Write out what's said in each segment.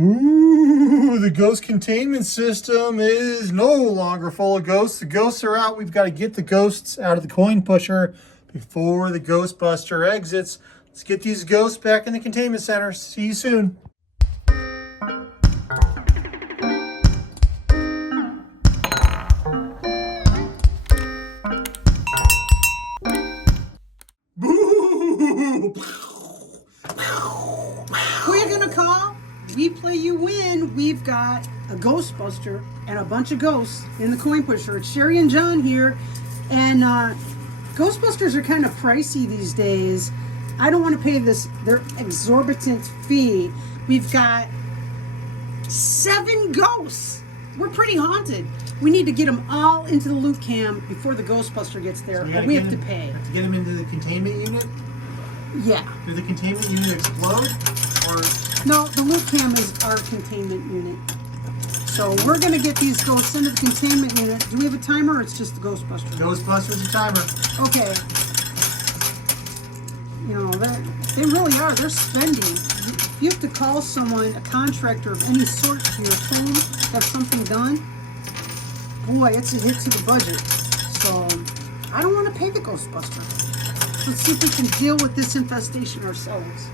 Ooh, the ghost containment system is no longer full of ghosts. The ghosts are out. We've got to get the ghosts out of the coin pusher before the Ghostbuster exits. Let's get these ghosts back in the containment center. See you soon. Boo! Who are you gonna call? We play, you win. We've got a Ghostbuster and a bunch of ghosts in the coin pusher. It's Sherry and John here, and Ghostbusters are kind of pricey these days. I don't want to pay their exorbitant fee. We've got 7 ghosts. We're pretty haunted. We need to get them all into the loot cam before the Ghostbuster gets there. So we have to pay. Have to get them into the containment unit? Yeah. Did the containment unit explode? Or no, the loot cam is our containment unit. So we're going to get these ghosts into the containment unit. Do we have a timer or it's just the Ghostbuster? Ghostbuster's a timer. Okay. You know, they really are. They're spending. You have to call someone, a contractor of any sort, to your phone, have something done. Boy, it's a hit to the budget. So I don't want to pay the Ghostbuster. Let's see if we can deal with this infestation ourselves.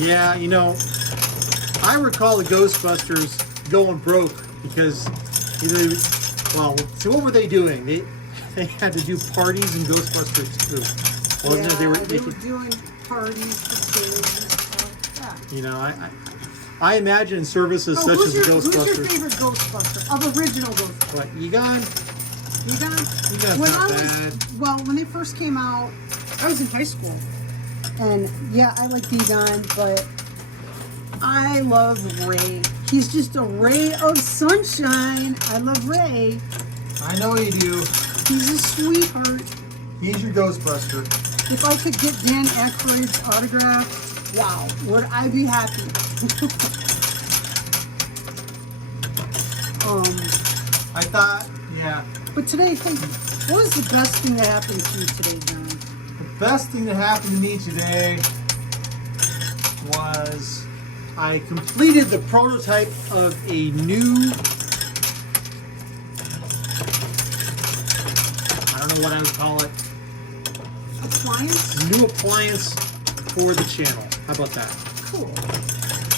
Yeah, you know, I recall the Ghostbusters going broke because either, well, so what were they doing? They had to do parties in Ghostbusters 2. Wasn't it? They were doing parties for kids and stuff like that. You know, I imagine services such as Ghostbusters. Who's your favorite Ghostbuster? Of original Ghostbusters? What, Egon? Egon's not bad. Well, when they first came out, I was in high school. And yeah, I like Egon, but I love Ray. He's just a ray of sunshine. I love Ray. I know you do. He's a sweetheart. He's your Ghostbuster. If I could get Dan Aykroyd's autograph, wow, would I be happy? I thought, yeah. But today, what was the best thing that happened to you today, John? The best thing that happened to me today was I completed the prototype of a new, I don't know what I would call it. Appliance? New appliance for the channel. How about that? Cool.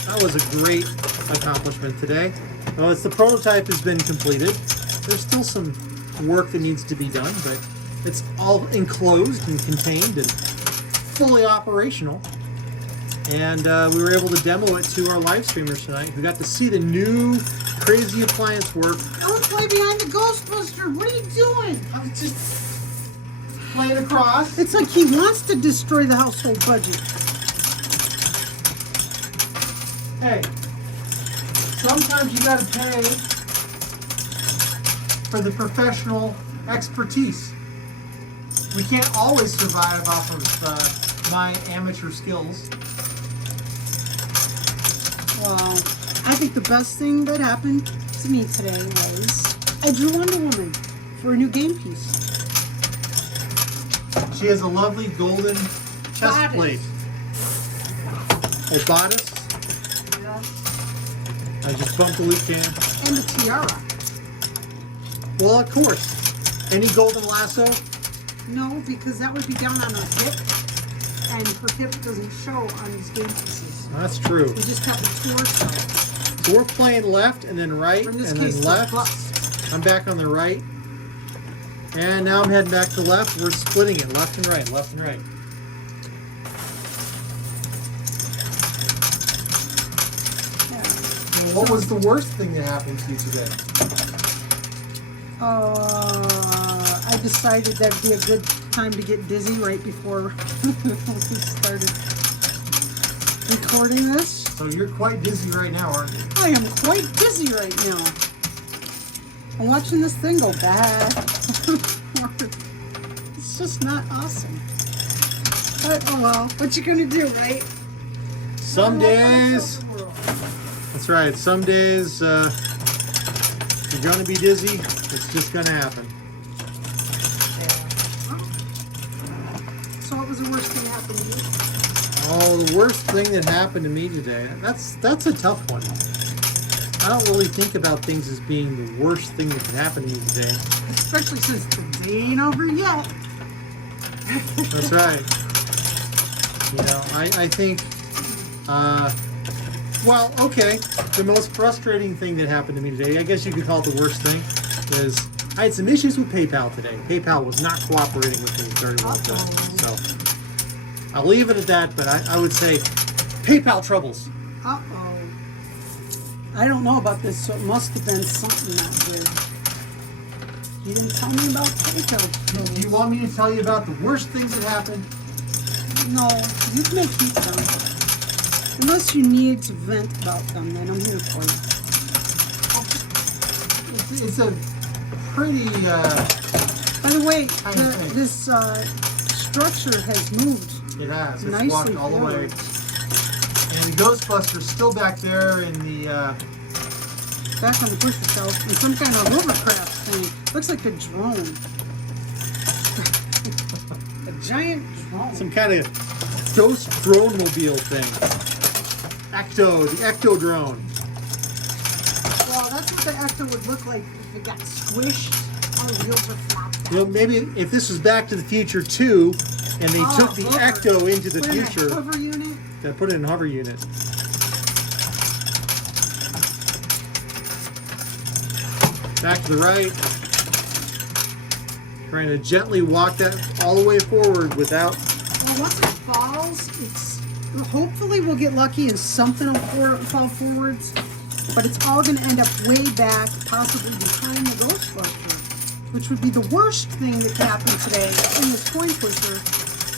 That was a great accomplishment today. Well, the prototype has been completed. There's still some work that needs to be done, but it's all enclosed and contained and fully operational. And we were able to demo it to our live streamers tonight, who got to see the new crazy appliance work. Don't play behind the Ghostbuster. What are you doing? I'm just playing across. It's like he wants to destroy the household budget. Hey, sometimes you gotta pay for the professional expertise. We can't always survive off of my amateur skills. Well, I think the best thing that happened to me today was I drew Wonder Woman for a new game piece. She has a lovely golden chest plate. Oh, bodice? Yeah. I just bumped the loot can. And the tiara. Well, of course. Any golden lasso? No, because that would be down on her hip, and her hip doesn't show on these game pieces. That's true. We just have the torso. So we're playing left and then right and then left. I'm back on the right. And now I'm heading back to left. We're splitting it left and right, left and right. Yeah. What was the worst thing that happened to you today? I decided that'd be a good time to get dizzy right before we started recording this. So you're quite dizzy right now, aren't you? I am quite dizzy right now. I'm watching this thing go bad. It's just not awesome. But oh well, what you gonna do, right? Some days, that's right, some days you're gonna be dizzy. It's just gonna happen. So what was the worst thing that happened to you? Oh, the worst thing that happened to me today. That's a tough one. I don't really think about things as being the worst thing that could happen to me today. Especially since the day ain't over yet. That's right. You know, I think, well, okay. The most frustrating thing that happened to me today, I guess you could call it the worst thing, is I had some issues with PayPal today. PayPal was not cooperating with me very well today. So I'll leave it at that, but I would say PayPal troubles. Uh-oh. I don't know about this, so it must have been something not good. You didn't tell me about PayPal. Do you want me to tell you about the worst things that happened? No, you can keep them. Unless you need to vent about them, then I'm here for you. It's a pretty, By the way, thing. this structure has moved. It has. It's Nicely walked all the way. forward. And the Ghostbuster's still back there in the, Back on the pusher shelf and some kind of hovercraft thing. Looks like a drone. A giant drone. some kind of ghost drone mobile thing. The Ecto drone. Well, that's what the Ecto would look like if it got squished. All the wheels are flopped. You know, maybe if this was Back to the Future 2, and they took the hover. Ecto into the Put it in a future, hover unit. they put it in a hover unit. Back to the right. Trying to gently walk that all the way forward without. Well, once it falls, it's hopefully we'll get lucky and something will fall forwards. But it's all going to end up way back, possibly behind the Ghostbuster, which would be the worst thing that could happen today in this coin pusher,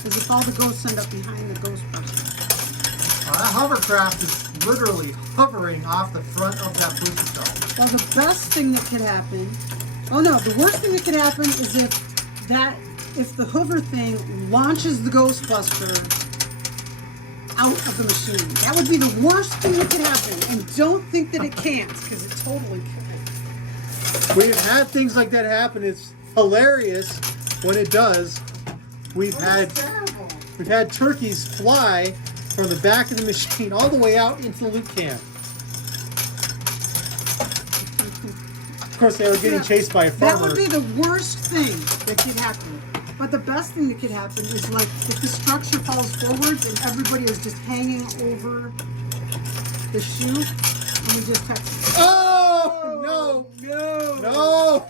is if all the ghosts end up behind the Ghostbuster. That hovercraft is literally hovering off the front of that pusher shelf. Well, the best thing that could happen, oh no, the worst thing that could happen is if the hover thing launches the Ghostbuster out of the machine. That would be the worst thing that could happen. And don't think that it can't, because it totally could. We've had things like that happen. It's hilarious when it does. We've Terrible. had turkeys fly from the back of the machine all the way out into the loot can. Of course, they were getting chased by a That farmer. would be the worst thing that could happen. But the best thing that could happen is like if the structure falls forwards and everybody is just hanging over the chute and we just text. Oh, no!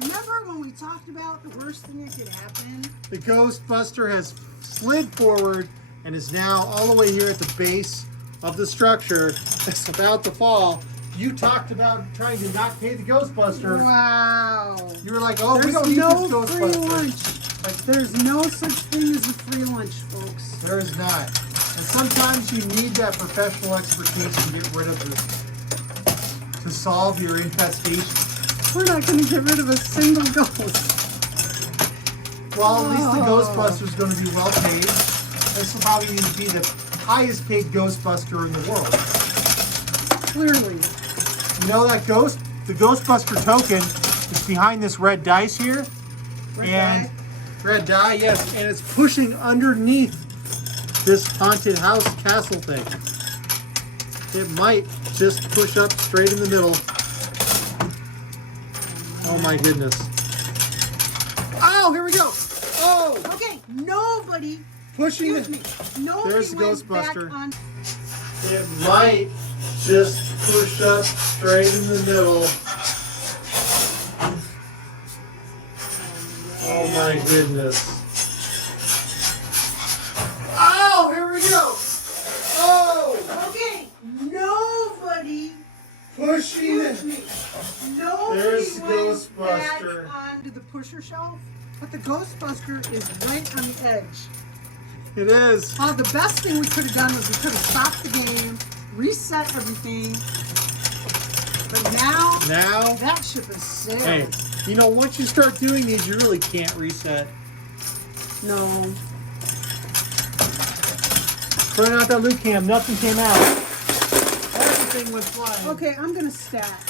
Remember when we talked about the worst thing that could happen? The Ghostbuster has slid forward and is now all the way here at the base of the structure. It's about to fall. You talked about trying to not pay the Ghostbuster. Wow. You were like, oh, we There's don't need no this free Ghostbuster. lunch. There's no such thing as a free lunch, folks. There is not. And sometimes you need that professional expertise to get rid of to solve your infestation. We're not going to get rid of a single ghost. Well, at least the Ghostbuster's going to be well paid. This will probably need to be the highest paid Ghostbuster in the world. Clearly. You know that the Ghostbuster token is behind this red dice here. Red die, yes, and it's pushing underneath this haunted house castle thing. It might just push up straight in the middle. Oh my goodness. Oh, here we go. Oh! Okay, nobody, Pushing excuse me, nobody There's the went back Ghostbuster. on. It might just push up straight in the middle. Oh my goodness. Oh, here we go. Oh, Okay, nobody, pushing excuse it. me, nobody There's went Ghostbuster. back onto the pusher shelf, but the Ghostbuster is right on the edge. It is. The best thing we could have done was we could have stopped the game, reset everything, but now that ship is sailed. Hey, you know, once you start doing these, you really can't reset. No. Putting out that loot cam, nothing came out. Everything went flying. Okay, I'm gonna stack.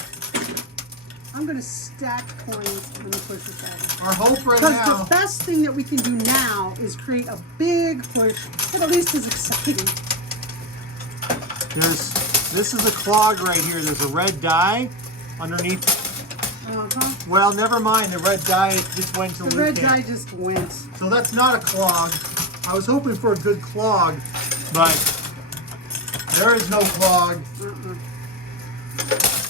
I'm gonna stack coins on the pusher side. Our hope right Because now. the best thing that we can do now is create a big push that at least is exciting. This is a clog right here. There's a red dye underneath. Uh-huh. Well, never mind. The red dye just went to The red dye just went. So that's not a clog. I was hoping for a good clog, but there is no clog.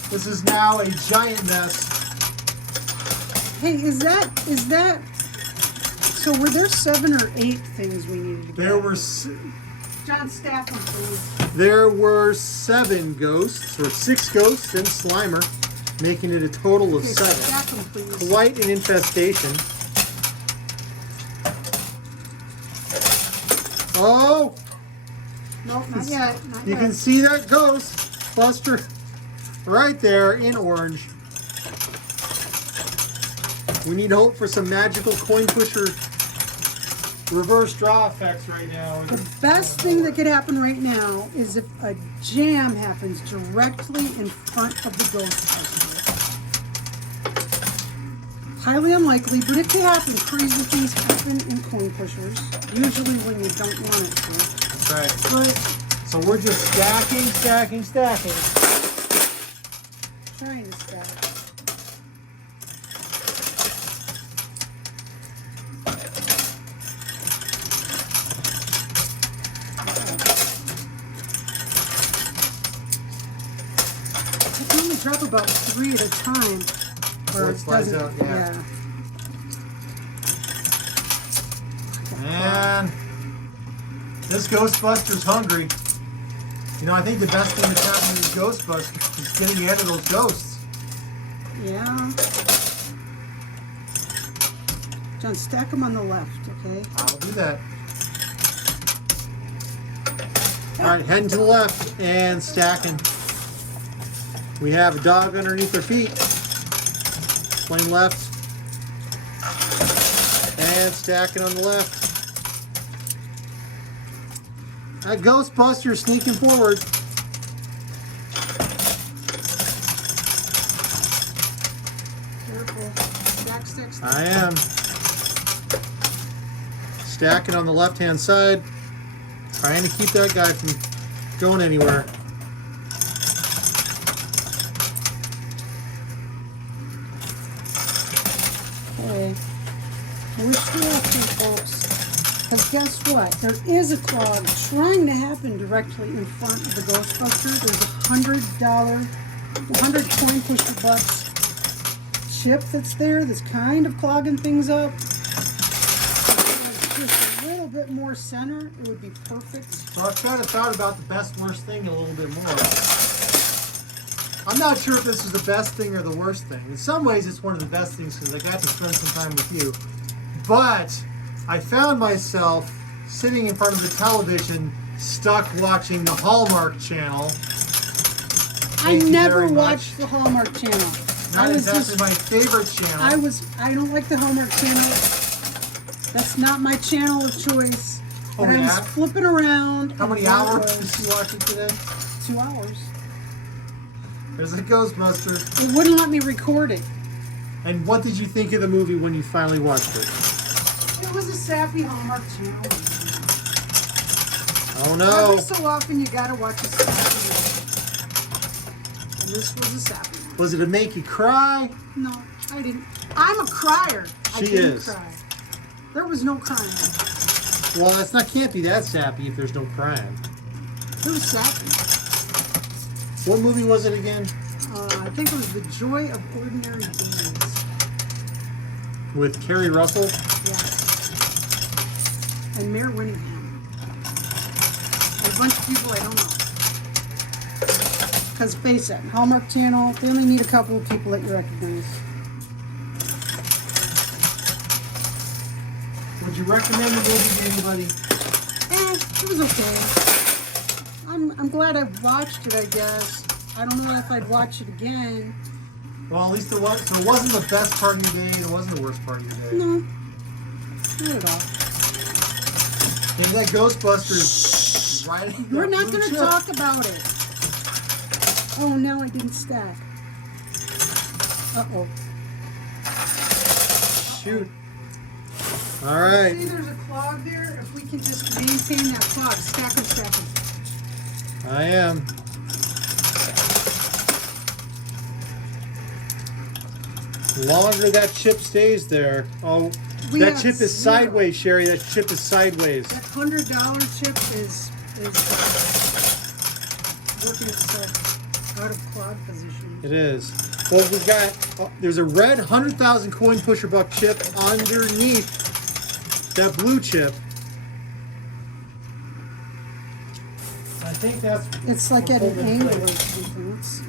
This is now a giant mess. Hey, is that? So were there 7 or 8 things we needed to get? John, stack them, please. There were 7 ghosts, or 6 ghosts and Slimer, making it a total of 7. Stack them, please. Quite an infestation. Oh! Nope, not yet. Not You yet. can see that ghost buster right there in orange. We need hope for some magical coin pusher reverse draw effects right now. The best thing that could happen right now is if a jam happens directly in front of the Ghostbuster. Highly unlikely, but it could happen. Crazy things happen in coin pushers, usually when you don't want it to. That's right. But So we're just stacking. trying to stack. You can only drop about 3 at a time. Before it slides out, yeah. And this Ghostbuster's hungry. You know, I think the best thing that's happening to Ghostbusters is getting ahead of those ghosts. Yeah. John, stack them on the left, okay? I'll do that. All right, heading to the left and stacking. We have a dog underneath their feet. Playing left. And stacking on the left. That Ghostbuster sneaking forward. Careful. Stack, stack, stack. I am. Stacking on the left-hand side. Trying to keep that guy from going anywhere. Okay. Wish you luck, folks. Because guess what? There is a clog trying to happen directly in front of the Ghostbuster. There's $100 coin pusher bucks chip that's there that's kind of clogging things up. Just a little bit more center, it would be perfect. So I've kind of thought about the best worst thing a little bit more. I'm not sure if this is the best thing or the worst thing. In some ways it's one of the best things because I got to spend some time with you. But I found myself sitting in front of the television stuck watching the Hallmark Channel. I Thank you never very much. watched the Hallmark Channel. Not exactly my favorite channel. I don't like the Hallmark Channel. That's not my channel of choice. Oh, And I was yeah? flipping around. How many and that hours was did you watch it today? 2 hours. There's a Ghostbuster. It wouldn't let me record it. And what did you think of the movie when you finally watched it? It was a sappy Hallmark Channel. Oh no. Every so often you gotta watch a sappy one. And this was a sappy one. Was it to make you cry? No, I didn't. I'm a crier. I She didn't is. cry. There was no crying. Well, can't be that sappy if there's no crying. It was sappy. What movie was it again? I think it was The Joy of Ordinary Days. With Kerry Russell? Yeah. And Mayor Winningham. And a bunch of people I don't know. Because face it, Hallmark Channel, they only need a couple of people that you recognize. Would you recommend the movie to anybody? It was okay. I'm glad I watched it, I guess. I don't know if I'd watch it again. Well, at least it was. So it wasn't the best part of your day. It wasn't the worst part of your day. No. Not at all. Maybe that Ghostbuster is riding. We're that not blue going to chip. talk about it. Oh, no, I didn't stack. Uh-oh. Shoot. All right. See, there's a clog there. If we can just maintain that clog, stack them, stack them. I am. The longer that chip stays there. Oh, We that have chip is zero. sideways, Sherry. That chip is sideways. That $100 chip is working itself out of clog position. It is. Well, we've got, there's a red 100,000 coin pusher buck chip underneath that blue chip. I think that's... It's like at an holding angle or place. something. Let's see.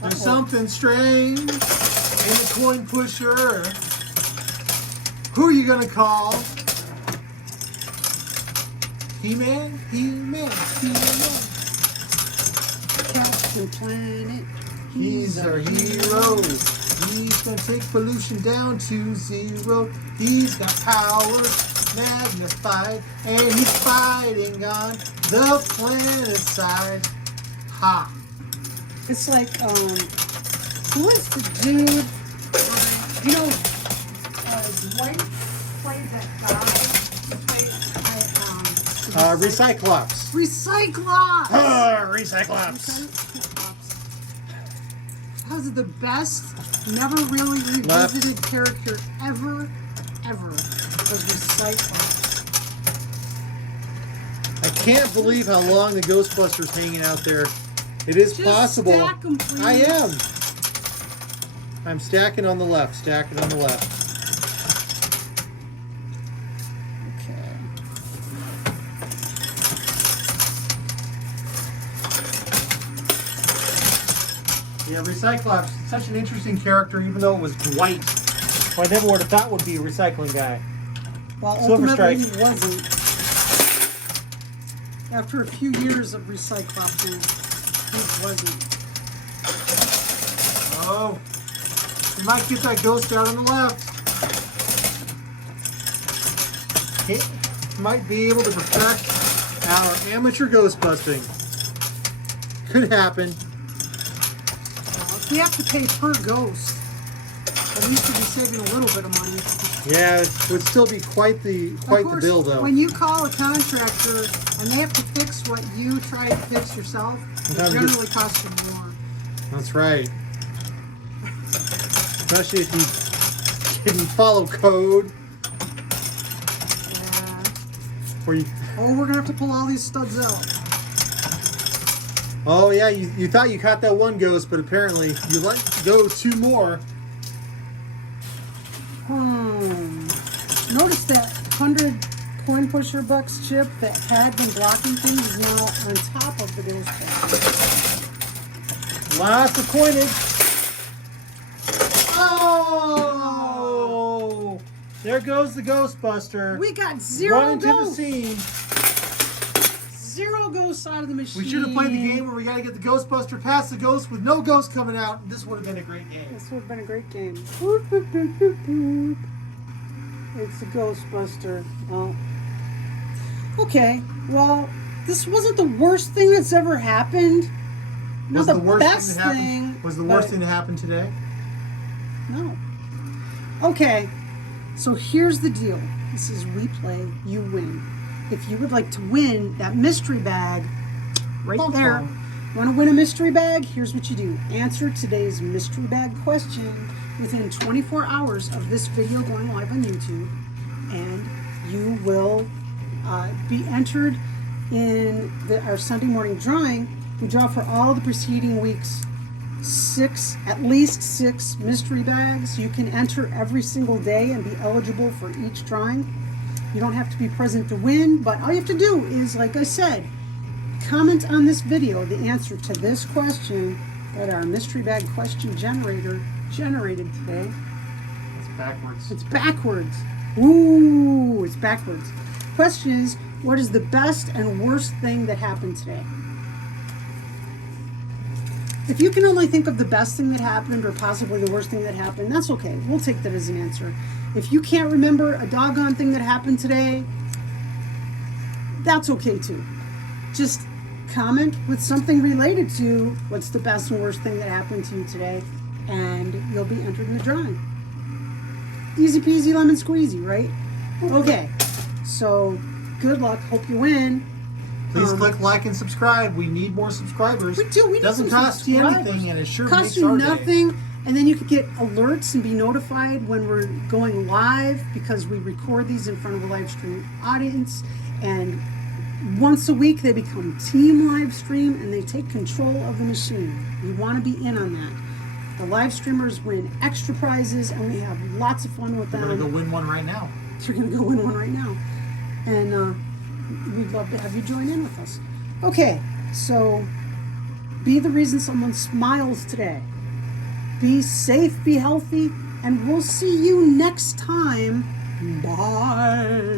There's something strange in the coin pusher. Who are you gonna call? He-Man? He-Man? He-Man? Captain Planet. He's our hero. He's gonna take pollution down to zero. He's got power magnified, and he's fighting on the planet side. Ha! It's like, who is the dude? You know, Dwight played that guy. He played, Recyclops. Recyclops! Recyclops. That was the best, never really revisited character ever, was Recyclops. I can't believe how long the Ghostbusters hanging out there. It is Just possible. stack 'em, please. I am. I'm stacking on the left. Stacking on the left. Okay. Yeah, Recyclops, such an interesting character, even though it was Dwight. Who I never would have thought would be a recycling guy. Well, Silver ultimately Strike. he wasn't. After a few years of Recyclops, he wasn't. Oh, we might get that ghost out on the left. It might be able to perfect our amateur ghost busting. Could happen. If we have to pay per ghost, at least we'd be saving a little bit of money. Yeah, it would still be quite the Of course, bill, though. when you call a contractor and they have to fix what you try to fix yourself, it Sometimes it generally costs you more. That's right. Especially if you didn't follow code, Yeah. or you. Oh, we're gonna have to pull all these studs out. Oh yeah, you thought you caught that one ghost, but apparently you let go two more. Notice that 100 coin pusher bucks chip that had been blocking things is now on top of the ghost bag. Lots of coinage. Oh! There goes the Ghostbuster. We got zero running to the ghosts. scene. Zero ghosts out of the machine. We should have played the game where we got to get the Ghostbuster past the ghost with no ghost coming out. This would have been a great game. This would have been a great game. Boop, boop, boop, boop, boop. It's a Ghostbuster. Oh. Okay, well, this wasn't the worst thing that's ever happened. Not the best thing. Was the worst thing that happened today? No. Okay, so here's the deal. This is we play, you win. If you would like to win that mystery bag right there, want to win a mystery bag? Here's what you do. Answer today's mystery bag question within 24 hours of this video going live on YouTube, and you will be entered in our Sunday morning drawing. We draw for all the preceding weeks at least six mystery bags. You can enter every single day and be eligible for each drawing. You don't have to be present to win, but all you have to do is, like I said, comment on this video the answer to this question that our mystery bag question generator generated today. It's backwards. It's backwards. Ooh, it's backwards. Question is, what is the best and worst thing that happened today? If you can only think of the best thing that happened or possibly the worst thing that happened, that's okay. We'll take that as an answer. If you can't remember a doggone thing that happened today, that's okay too. Just comment with something related to what's the best and worst thing that happened to you today, and you'll be entered in the drawing. Easy peasy lemon squeezy, right? Okay, so good luck. Hope you win. Please click like and subscribe. We need more subscribers. We do. We need Doesn't some cost you subscribers. anything, and it sure Costs makes you our day. nothing, and then you could get alerts and be notified when we're going live, because we record these in front of a live stream audience, and once a week they become team live stream and they take control of the machine. You want to be in on that. The live streamers win extra prizes, and we have lots of fun with them. We're gonna go win one right now. You're going to go win one right now. And we'd love to have you join in with us. Okay, so be the reason someone smiles today. Be safe, be healthy, and we'll see you next time. Bye.